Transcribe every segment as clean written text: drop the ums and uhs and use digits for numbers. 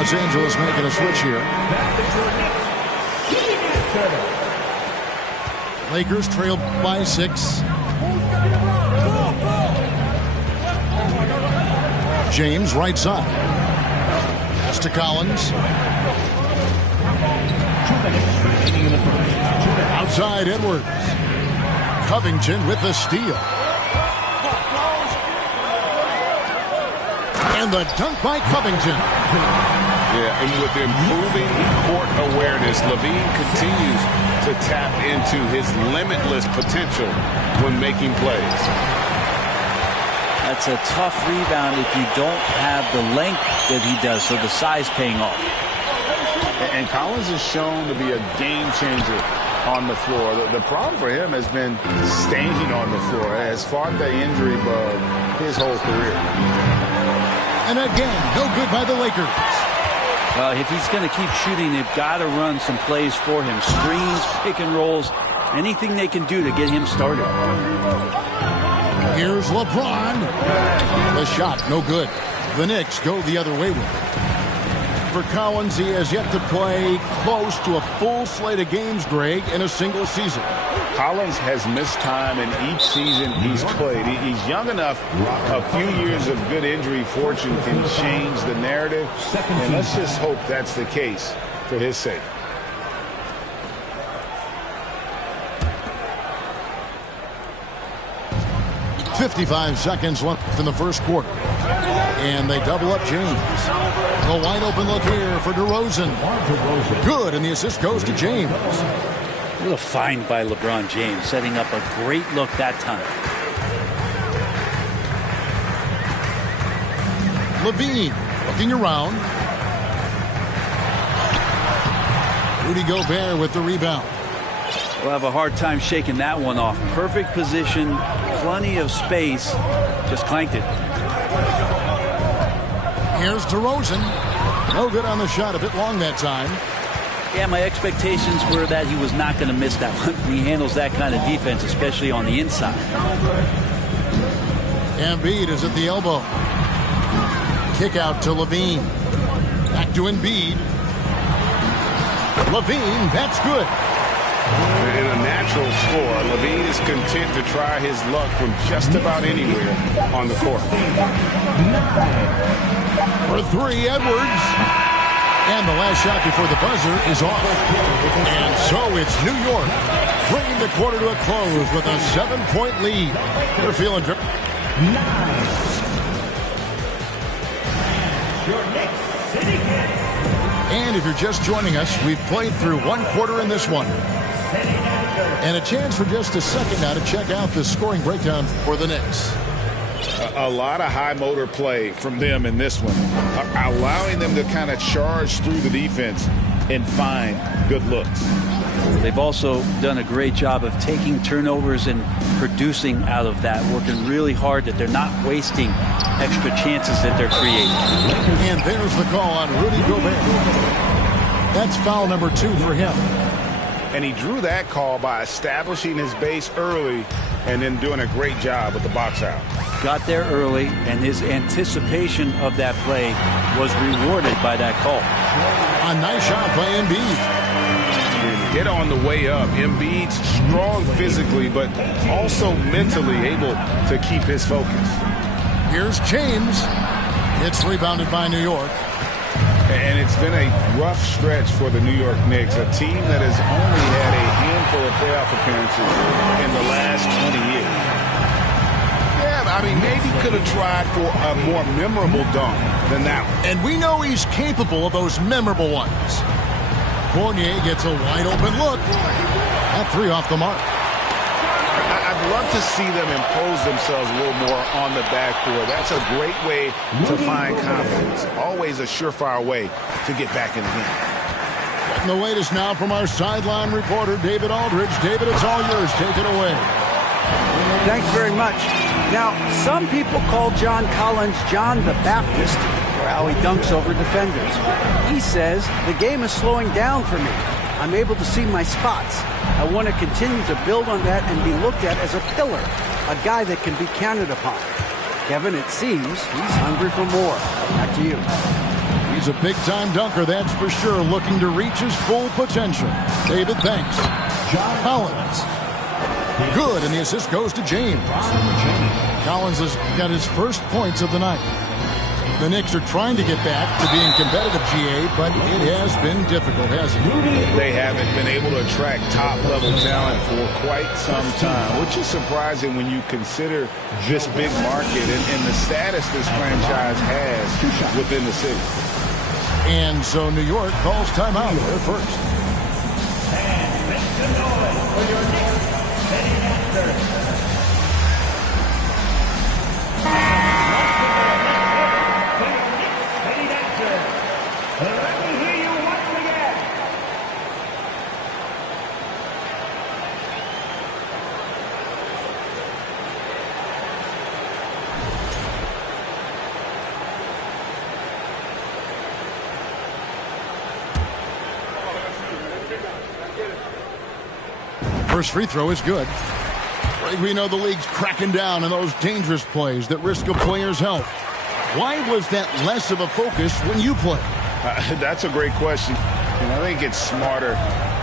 Los Angeles making a switch here. Lakers trail by 6. James right side. Pass to Collins. Outside Edwards. Covington with the steal. And the dunk by Covington. Yeah, and with improving court awareness, LaVine continues to tap into his limitless potential when making plays. That's a tough rebound if you don't have the length that he does, so the size paying off. And Collins is shown to be a game changer on the floor. The problem for him has been staying on the floor. Has fought the injury bug his whole career. And again, no good by the Lakers. If he's going to keep shooting, they've got to run some plays for him. Screens, pick and rolls, anything they can do to get him started. Here's LeBron. The shot, no good. The Knicks go the other way with it. For Collins, he has yet to play close to a full slate of games, Greg, in a single season. Collins has missed time in each season he's played. He's young enough. A few years of good injury fortune can change the narrative. And let's just hope that's the case for his sake. .55 seconds left in the first quarter. And they double up James. A wide open look here for DeRozan. Good, and the assist goes to James. What a find by LeBron James, setting up a great look that time. LaVine looking around. Rudy Gobert with the rebound. We'll have a hard time shaking that one off. Perfect position, plenty of space, just clanked it. Here's DeRozan. No good on the shot, a bit long that time. Yeah, my expectations were that he was not going to miss that one. He handles that kind of defense, especially on the inside. Embiid is at the elbow. Kick out to LaVine. Back to Embiid. LaVine, that's good. In a natural score, LaVine is content to try his luck from just about anywhere on the court. For 3, Edwards. And the last shot before the buzzer is off. And so it's New York bringing the quarter to a close with a 7-point lead. They're feeling good. And if you're just joining us, we've played through one quarter in this one. And a chance for just a second now to check out the scoring breakdown for the Knicks. A lot of high motor play from them in this one, allowing them to kind of charge through the defense and find good looks. They've also done a great job of taking turnovers and producing out of that, working really hard that they're not wasting extra chances that they're creating. And there's the call on Rudy Gobert. That's foul number 2 for him. And he drew that call by establishing his base early and then doing a great job with the box out. Got there early, and his anticipation of that play was rewarded by that call. A nice shot by Embiid. Get on the way up. Embiid's strong physically, but also mentally able to keep his focus. Here's James. It's rebounded by New York. And it's been a rough stretch for the New York Knicks, a team that has only had a handful of playoff appearances in the last 20 years. Yeah, I mean, maybe could have tried for a more memorable dunk than that one. And we know he's capable of those memorable ones. Fournier gets a wide open look. That 3 off the mark. I'd love to see them impose themselves a little more on the backboard. That's a great way to find confidence. Always a surefire way to get back in the game. Getting the latest now from our sideline reporter, David Aldridge. David, it's all yours. Take it away. Thanks very much. Now, some people call John Collins John the Baptist for how he dunks over defenders. He says, the game is slowing down for me. I'm able to see my spots. I want to continue to build on that and be looked at as a pillar, a guy that can be counted upon. Kevin, it seems he's hungry for more. Back to you. He's a big-time dunker, that's for sure, looking to reach his full potential. David thanks. Collins. Good, and the assist goes to James. Collins has got his first points of the night. The Knicks are trying to get back to being competitive, GA, but it has been difficult, hasn't it? They haven't been able to attract top-level talent for quite some time, which is surprising when you consider this big market and the status this franchise has within the city. And so New York calls timeout there first. And make some noise for your Knicks heading after. Let me hear you once again. First free throw is good. We know the league's cracking down on those dangerous plays that risk a player's health. Why was that less of a focus when you play? That's a great question. And I think it's smarter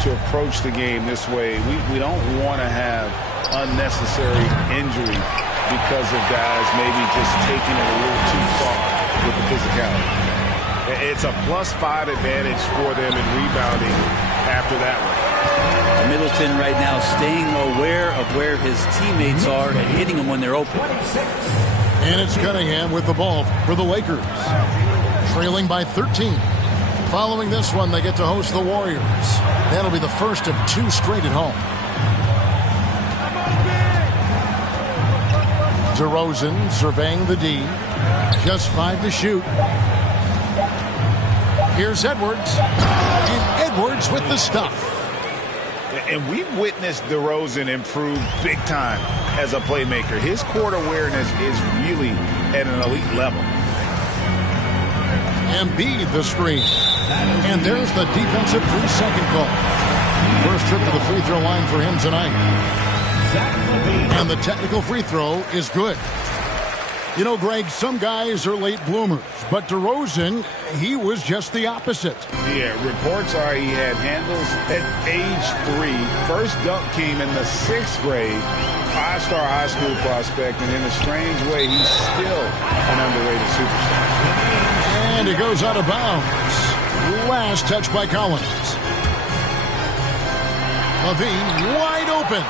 to approach the game this way. We don't want to have unnecessary injury because of guys maybe just taking it a little too far with the physicality. It's a +5 advantage for them in rebounding after that one. Middleton right now staying aware of where his teammates are and hitting them when they're open. And it's Cunningham with the ball for the Lakers. Trailing by 13. Following this one, they get to host the Warriors. That'll be the first of 2 straight at home. DeRozan surveying the D. Just 5 to shoot. Here's Edwards. And Edwards with the stuff. And we've witnessed DeRozan improve big time as a playmaker. His court awareness is really at an elite level. Embiid the screen. And there's the defensive 3-second call. First trip to the free throw line for him tonight. And the technical free throw is good. You know, Greg, some guys are late bloomers, but DeRozan, he was just the opposite. Yeah, reports are he had handles at age 3. First dunk came in the 6th grade. 5-star high school prospect, and in a strange way, he's still an underrated superstar. And it goes out of bounds. Last touch by Collins. LaVine wide open.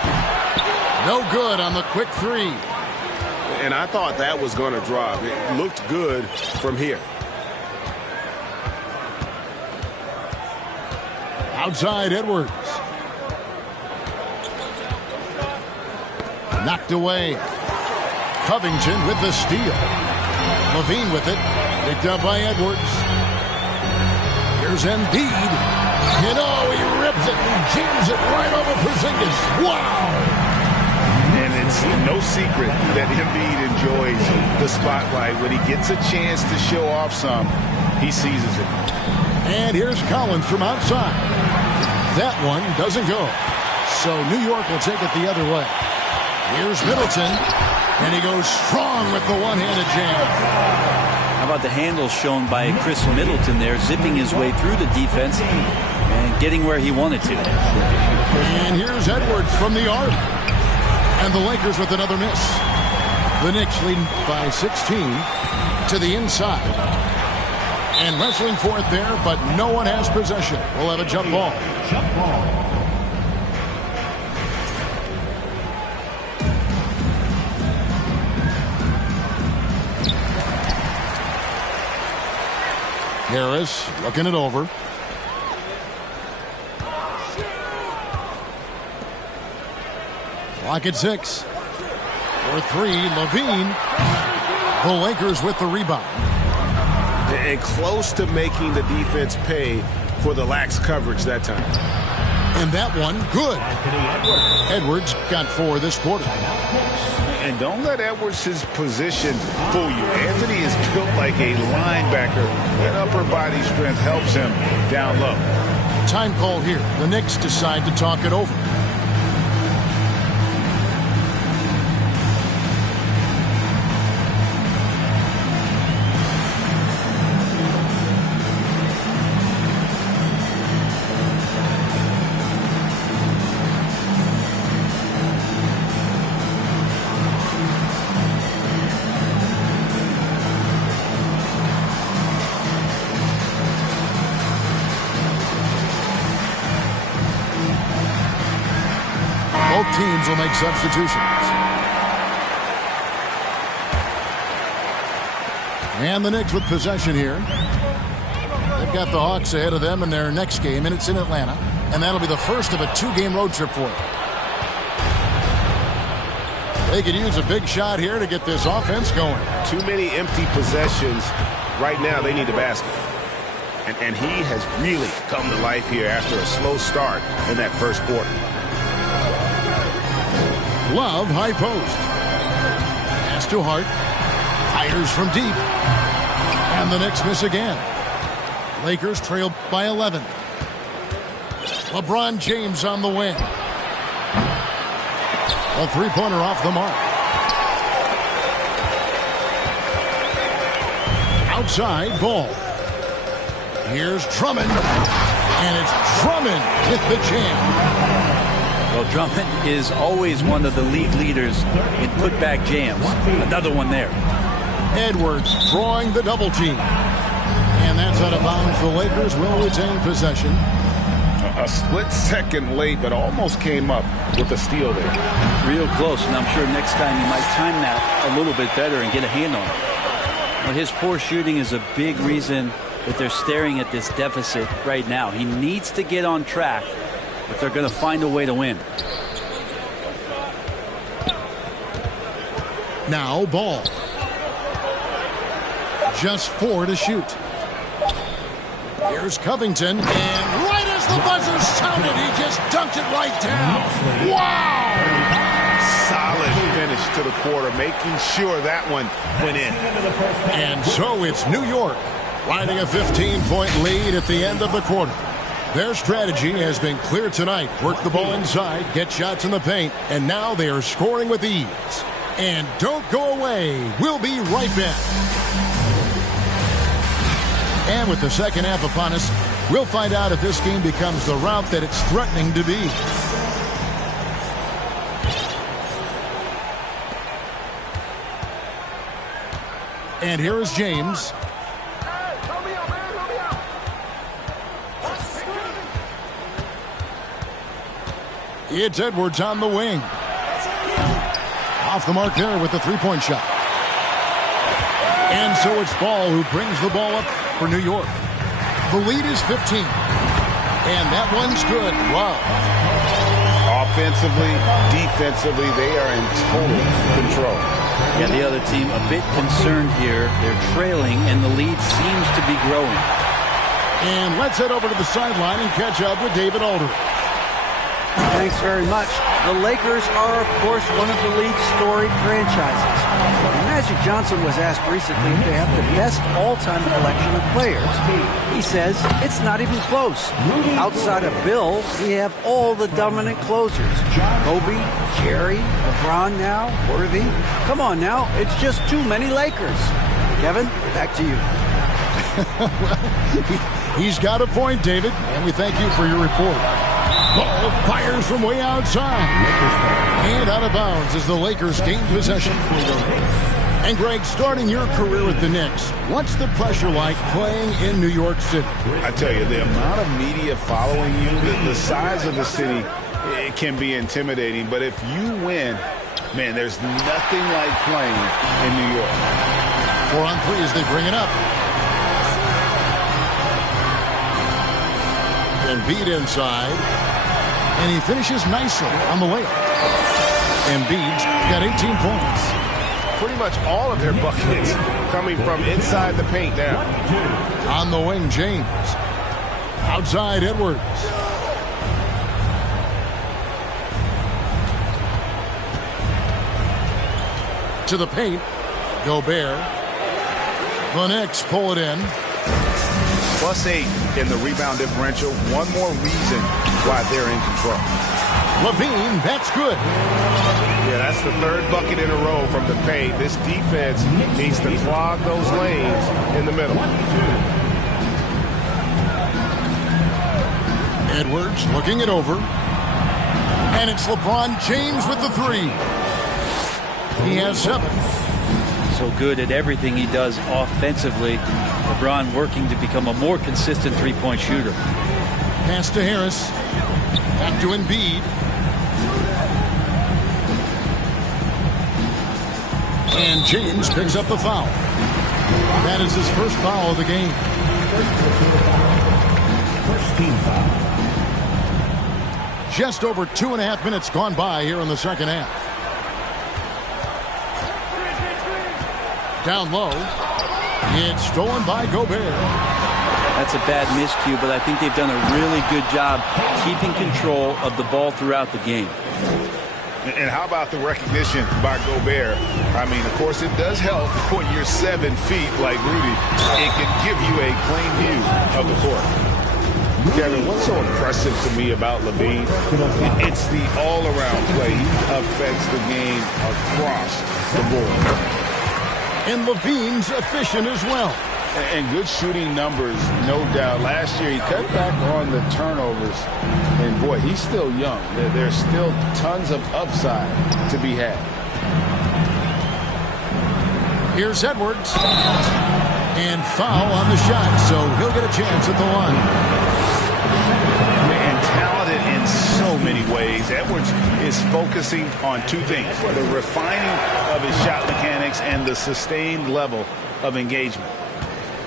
No good on the quick 3. And I thought that was going to drop. It looked good from here. Outside Edwards. Knocked away. Covington with the steal. LaVine with it. Picked up by Edwards. Here's Embiid. You know, he rips it and jams it right over Porzingis. Wow! And it's no secret that Embiid enjoys the spotlight. When he gets a chance to show off some, he seizes it. And here's Collins from outside. That one doesn't go. So New York will take it the other way. Here's Middleton. And he goes strong with the one-handed jam. How about the handle shown by Chris Middleton there, zipping his way through the defense and getting where he wanted to. And here's Edwards from the arc. And the Lakers with another miss. The Knicks leading by 16 to the inside. And wrestling for it there, but no one has possession. We'll have a jump ball. Jump ball. Harris looking it over. Clock at 6. For 3, LaVine. The Lakers with the rebound. And close to making the defense pay for the lax coverage that time. And that one, good. Edwards got 4 this quarter. And don't let Edwards' position fool you. Anthony is built like a linebacker. That upper body strength helps him down low. Time call here. The Knicks decide to talk it over. teams will make substitutions. And the Knicks with possession here. They've got the Hawks ahead of them in their next game, and it's in Atlanta. And that'll be the first of a 2-game road trip for them. They could use a big shot here to get this offense going. Too many empty possessions. Right now, they need a basket. And he has really come to life here after a slow start in that first quarter. Love, high post. Pass to Hart. Fires from deep. And the Knicks miss again. Lakers trail by 11. LeBron James on the wing. A three-pointer off the mark. Outside ball. Here's Drummond. And it's Drummond with the jam. Well, Drummond is always one of the league leaders in putback jams. Another one there. Edwards drawing the double team. And that's out of bounds. The Lakers will retain possession. A split second late, but almost came up with a steal there. Real close, and I'm sure next time he might time that a little bit better and get a hand on it. Well, his poor shooting is a big reason that they're staring at this deficit right now. He needs to get on track if they're going to find a way to win. Now Ball. Just 4 to shoot. Here's Covington, and right as the buzzer sounded, he just dunked it right down. Wow! Solid finish to the quarter, making sure that one went in. And so it's New York riding a 15-point lead at the end of the quarter. Their strategy has been clear tonight. Work the ball inside, get shots in the paint, and now they are scoring with ease. And don't go away. We'll be right back. And with the second half upon us, we'll find out if this game becomes the route that it's threatening to be. And here is James. It's Edwards on the wing. Off the mark there with the three-point shot. And so it's Ball who brings the ball up for New York. The lead is 15. And that one's good. Wow. Offensively, defensively, they are in total control. Yeah, the other team a bit concerned here. They're trailing, and the lead seems to be growing. And let's head over to the sideline and catch up with David Aldridge. Thanks very much. The Lakers are, of course, one of the league's storied franchises. And Magic Johnson was asked recently if they have the best all-time collection of players. He says it's not even close. Outside of Bill, we have all the dominant closers. Kobe, Jerry, LeBron now, Worthy. Come on now, it's just too many Lakers. Kevin, back to you. Well, he's got a point, David, and we thank you for your report. Ball fires from way outside. And out of bounds as the Lakers gain possession. And Greg, starting your career with the Knicks, what's the pressure like playing in New York City? I tell you, the amount of media following you, the size of the city, it can be intimidating. But if you win, man, there's nothing like playing in New York. 4 on 3 as they bring it up. Embiid inside. And he finishes nicely on the layup. Embiid's got 18 points. Pretty much all of their buckets coming from inside the paint now. On the wing, James. Outside, Edwards. To the paint, Gobert. The Knicks pull it in. +8 in the rebound differential. One more reason why they're in control. LaVine, that's good. Yeah, that's the third bucket in a row from the paint. This defense needs to clog those lanes in the middle. Edwards looking it over. And it's LeBron James with the 3. He has 7. So good at everything he does offensively. LeBron working to become a more consistent three-point shooter. Pass to Harris. Back to Embiid. And James picks up the foul. That is his first foul of the game. First team foul. Just over 2.5 minutes gone by here in the second half. Down low. It's stolen by Gobert. That's a bad miscue, but I think they've done a really good job keeping control of the ball throughout the game. And how about the recognition by Gobert? I mean, of course, it does help when you're 7 feet like Rudy. It can give you a clean view of the court. Kevin, what's so impressive to me about LaVine? It's the all-around play. He affects the game across the board. And LaVine's efficient as well. And good shooting numbers, no doubt. Last year, he cut back on the turnovers. And, boy, he's still young. There's still tons of upside to be had. Here's Edwards. And foul on the shot, so he'll get a chance at the line. And talented in so many ways. Edwards is focusing on two things: the refining of his shot mechanics and the sustained level of engagement.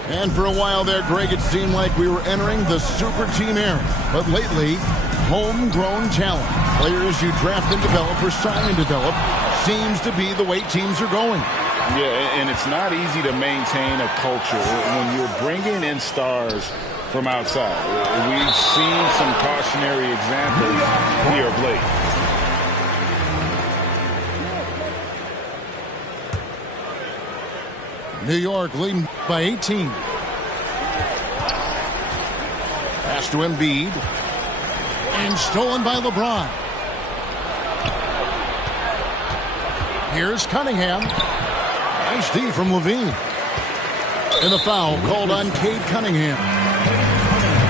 And for a while there, Greg, it seemed like we were entering the super team era. But lately, homegrown talent, players you draft and develop or sign and develop, seems to be the way teams are going. Yeah, and it's not easy to maintain a culture when you're bringing in stars from outside. We've seen some cautionary examples here of late. New York leading by 18. Pass to Embiid. And stolen by LeBron. Here's Cunningham. Nice D from LaVine. And the foul called on Cade Cunningham.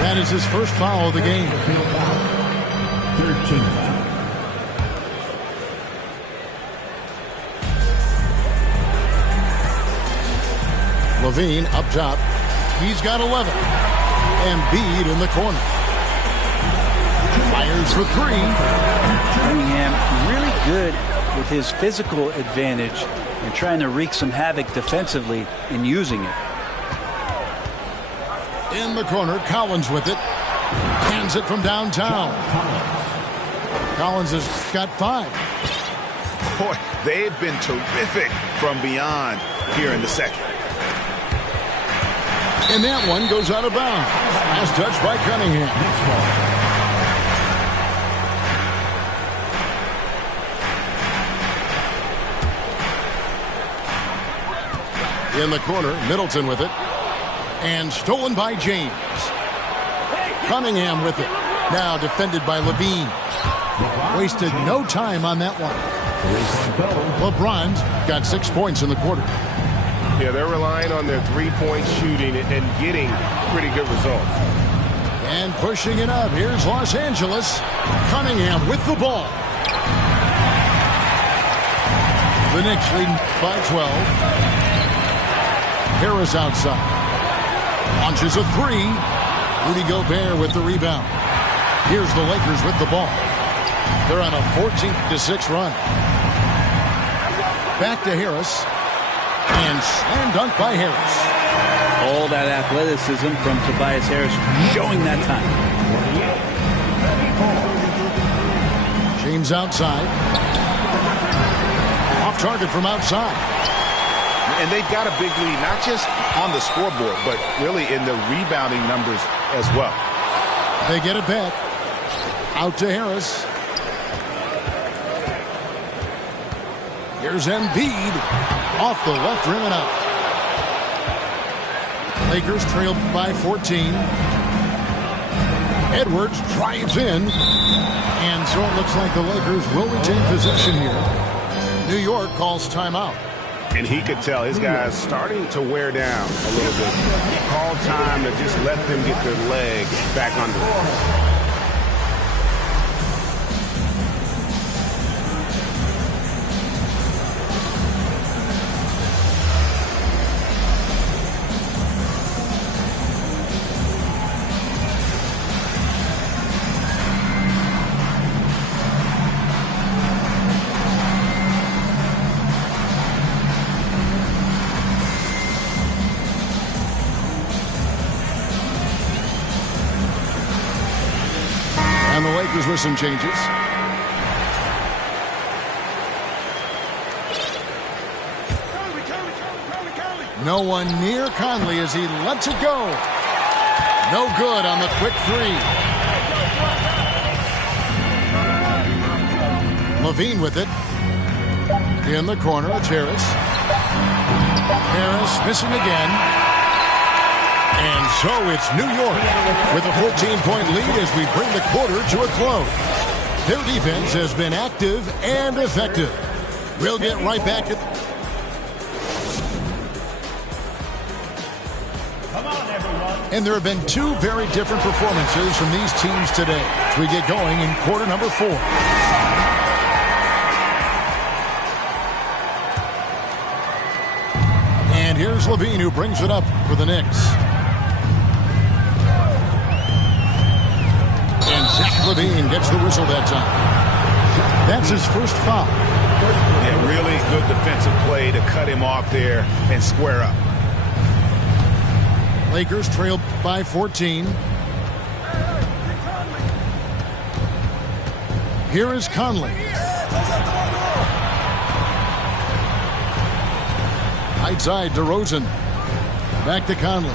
That is his first foul of the game. 13 foul. LaVine up top. He's got 11. Embiid in the corner. Fires for three. Cunningham really good with his physical advantage and trying to wreak some havoc defensively and using it. In the corner, Collins with it. Hands it from downtown. Collins has got 5. Boy, they've been terrific from beyond here in the second. And that one goes out of bounds. Last touch by Cunningham. In the corner, Middleton with it. And stolen by James. Cunningham with it. Now defended by LaVine. Wasted no time on that one. LeBron's got 6 points in the quarter. Yeah, they're relying on their three-point shooting and getting pretty good results. And pushing it up. Here's Los Angeles. Cunningham with the ball. The Knicks leading by 12. Harris outside. Launches a 3. Rudy Gobert with the rebound. Here's the Lakers with the ball. They're on a 14-6 run. Back to Harris. And slam dunk by Harris. All that athleticism from Tobias Harris showing that time. James outside. Off target from outside. And they've got a big lead, not just on the scoreboard, but really in the rebounding numbers as well. They get it back. Out to Harris. Here's Embiid. Off the left rim and out. Lakers trail by 14. Edwards drives in. And so it looks like the Lakers will retain possession here. New York calls timeout. And he could tell his guys starting to wear down a little bit. He called time to just let them get their leg back under them. Sixers with some changes. No one near Conley as he lets it go. No good on the quick three. Levine with it. In the corner, it's Harris. Harris missing again. And so it's New York with a 14-point lead as we bring the quarter to a close. Their defense has been active and effective. We'll get right back at... And there have been two very different performances from these teams today as we get going in quarter number 4. And here's Levine who brings it up for the Knicks. And Zach Levine gets the whistle that time. That's his first foul. Yeah, really good defensive play to cut him off there and square up. Lakers trail by 14. Here is Conley. Right side, DeRozan. Back to Conley.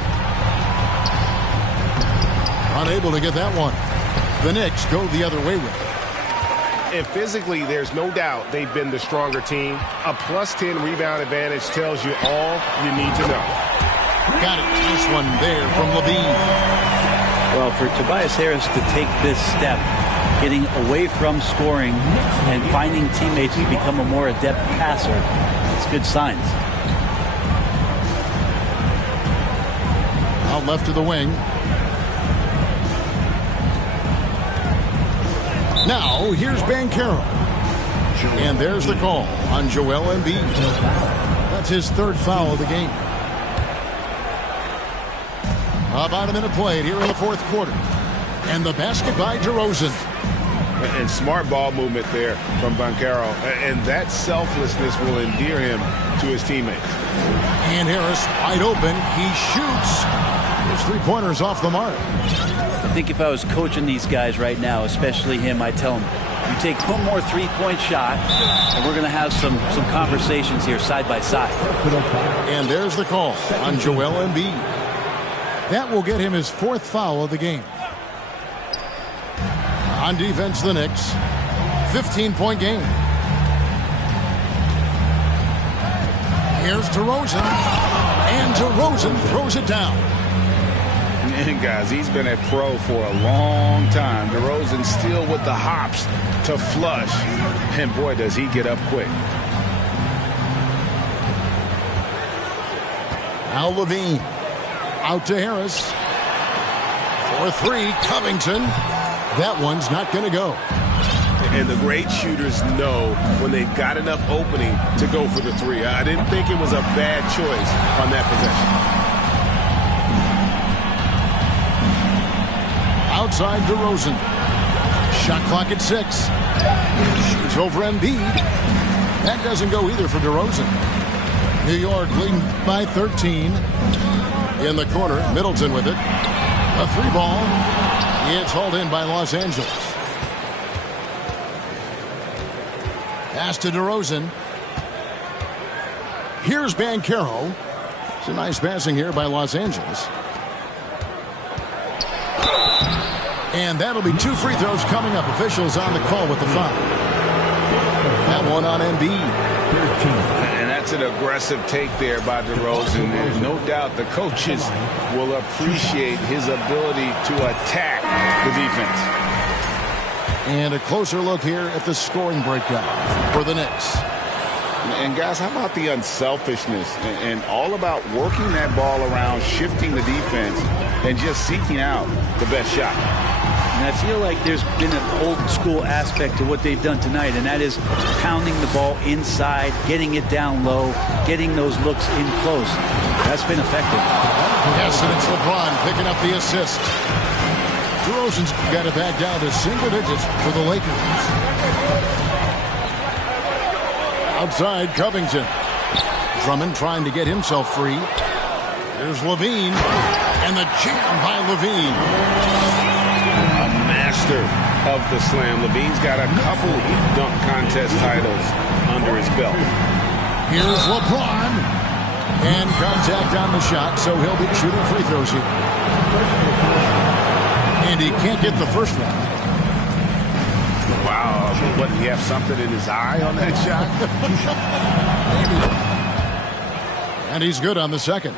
Unable to get that one. The Knicks go the other way with it. And physically, there's no doubt they've been the stronger team. A +10 rebound advantage tells you all you need to know. Got it. Nice one there from Levine. Well, for Tobias Harris to take this step, getting away from scoring and finding teammates to become a more adept passer, it's good signs. Out left to the wing. Now, here's Banchero. And there's the call on Joel Embiid. That's his third foul of the game. About a minute played here in the fourth quarter. And the basket by DeRozan. And smart ball movement there from Banchero. And that selflessness will endear him to his teammates. And Harris wide open. He shoots. His three-pointers off the mark. I think if I was coaching these guys right now, especially him, I'd tell him, you take one more three-point shot, and we're going to have some conversations here side by side. And there's the call on Joel Embiid. That will get him his fourth foul of the game. On defense, the Knicks. 15-point game. Here's DeRozan. And DeRozan throws it down. And guys, he's been a pro for a long time. DeRozan still with the hops to flush. And boy, does he get up quick. Now Levine. Out to Harris. For three, Covington. That one's not going to go. And the great shooters know when they've got enough opening to go for the three. I didn't think it was a bad choice on that possession. Outside DeRozan. Shot clock at 6. Shoots over Embiid. That doesn't go either for DeRozan. New York leading by 13. In the corner, Middleton with it. A three ball. It's hauled in by Los Angeles. Pass to DeRozan. Here's Banchero. It's a nice passing here by Los Angeles. And that'll be 2 free throws coming up. Officials on the call with the foul. That one on Embiid. And that's an aggressive take there by DeRozan. There's no doubt the coaches will appreciate his ability to attack the defense. And a closer look here at the scoring breakdown for the Knicks. And guys, how about the unselfishness and all about working that ball around, shifting the defense, and just seeking out the best shot. And I feel like there's been an old school aspect to what they've done tonight, and that is pounding the ball inside, getting it down low, getting those looks in close. That's been effective. Yes, and it's LeBron picking up the assist. DeRozan's got it back down to single digits for the Lakers. Outside, Covington. Drummond trying to get himself free. Here's Levine. And the jam by Levine. A master of the slam. LaVine's got a couple dunk contest titles under his belt. Here's LeBron. And contact on the shot, so he'll be shooting free throws here. And he can't get the first one. Wow, what, did he have something in his eye on that shot? And he's good on the second.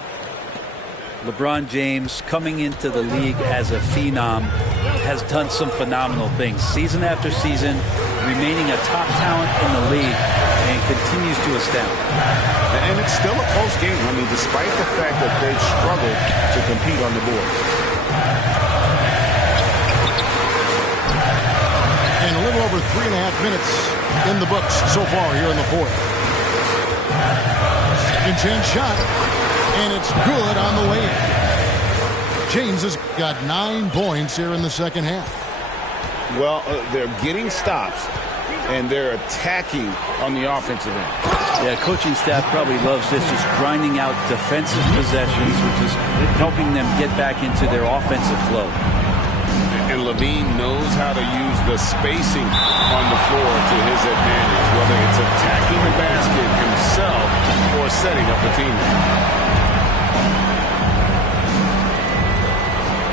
LeBron James, coming into the league as a phenom, has done some phenomenal things. Season after season, remaining a top talent in the league, and continues to astound. And it's still a close game. I mean, despite the fact that they've struggled to compete on the board. And a little over 3.5 minutes in the books so far here in the fourth. Second chance shot. And it's good on the way in. James has got 9 points here in the second half. Well, they're getting stops, and they're attacking on the offensive end. Yeah, coaching staff probably loves this, just grinding out defensive possessions, which is helping them get back into their offensive flow. And LaVine knows how to use the spacing on the floor to his advantage, whether it's attacking the basket himself or setting up a teammate.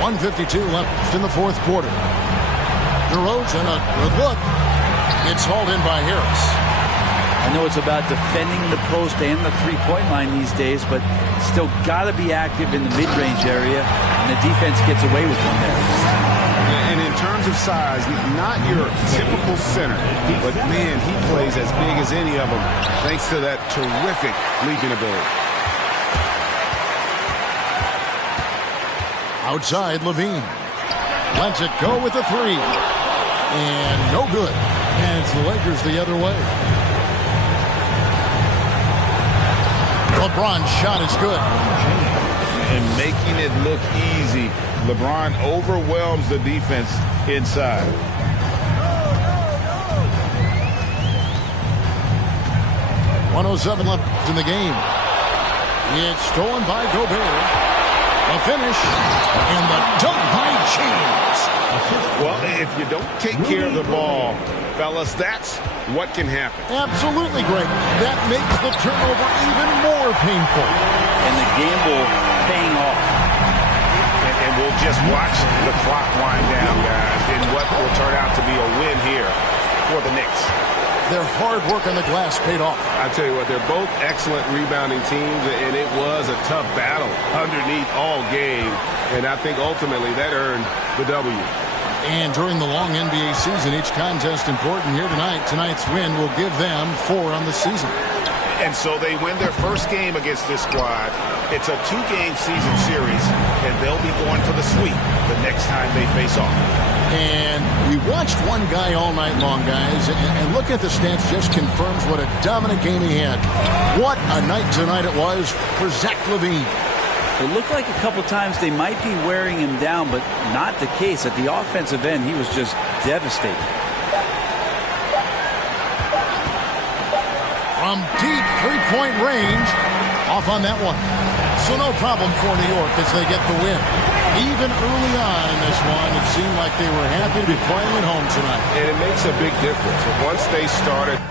1:52 left in the fourth quarter. DeRozan, a good look. It's hauled in by Harris. I know it's about defending the post and the three-point line these days, but still got to be active in the mid-range area, and the defense gets away with one there. And in terms of size, not your typical center, but man, he plays as big as any of them, thanks to that terrific leaping ability. Outside, LaVine lets it go with a three. And no good. And it's the Lakers the other way. LeBron's shot is good. And making it look easy. LeBron overwhelms the defense inside. .107 left in the game. It's stolen by Gobert. A finish, and the dunk by James. Well, if you don't take care of the ball, fellas, that's what can happen. Absolutely great. That makes the turnover even more painful. And the gamble paying off. And we'll just watch the clock wind down, guys, in what will turn out to be a win here for the Knicks. Their hard work on the glass paid off. I tell you what, they're both excellent rebounding teams, and it was a tough battle underneath all game. And I think ultimately that earned the W. And during the long NBA season, each contest important here tonight. Tonight's win will give them 4 on the season. And so they win their first game against this squad. It's a 2-game season series, and they'll be going for the sweep the next time they face off. And we watched one guy all night long, guys, and look at the stats, just confirms what a dominant game he had. What a night tonight it was for Zach LaVine. It looked like a couple times they might be wearing him down, but not the case. At the offensive end, he was just devastating. From deep three-point range, off on that one. So no problem for New York as they get the win. Even early on in this one, it seemed like they were happy to be playing at home tonight. And it makes a big difference. Once they started